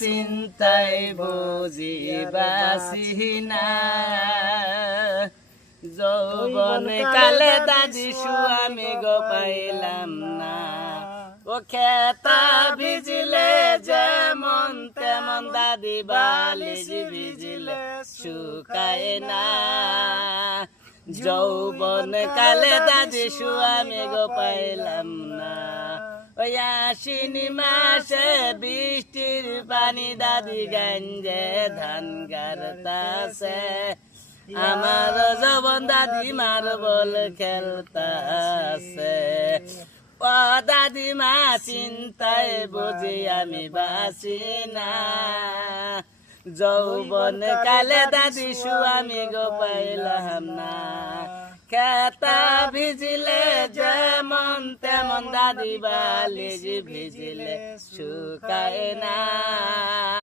চিন্তাই বুঝি বাসি না যৌবন কালে দাদি আমি গো পাইলাম না ও খেতা ভিজলে যেমন তেমন দাদি বালিশ ভিজলে শুকায় না যৌবন কালে দাদি আমি গো পাইলাম না ওই আশ্বিনী মাসে বৃষ্টির পানি দাদি গঞ্জে ধান গারতাছে আমার যৌবন দাদি মার বল খেলতাছে ও দাদি মা চিন্তায় বুঝি আমি বাসি না যৌবন কালে দাদি আমি গো পাইলাম না খেতা ভিজলে যেমন তেমন দাদি বালিশ ভিজলে শুকায় না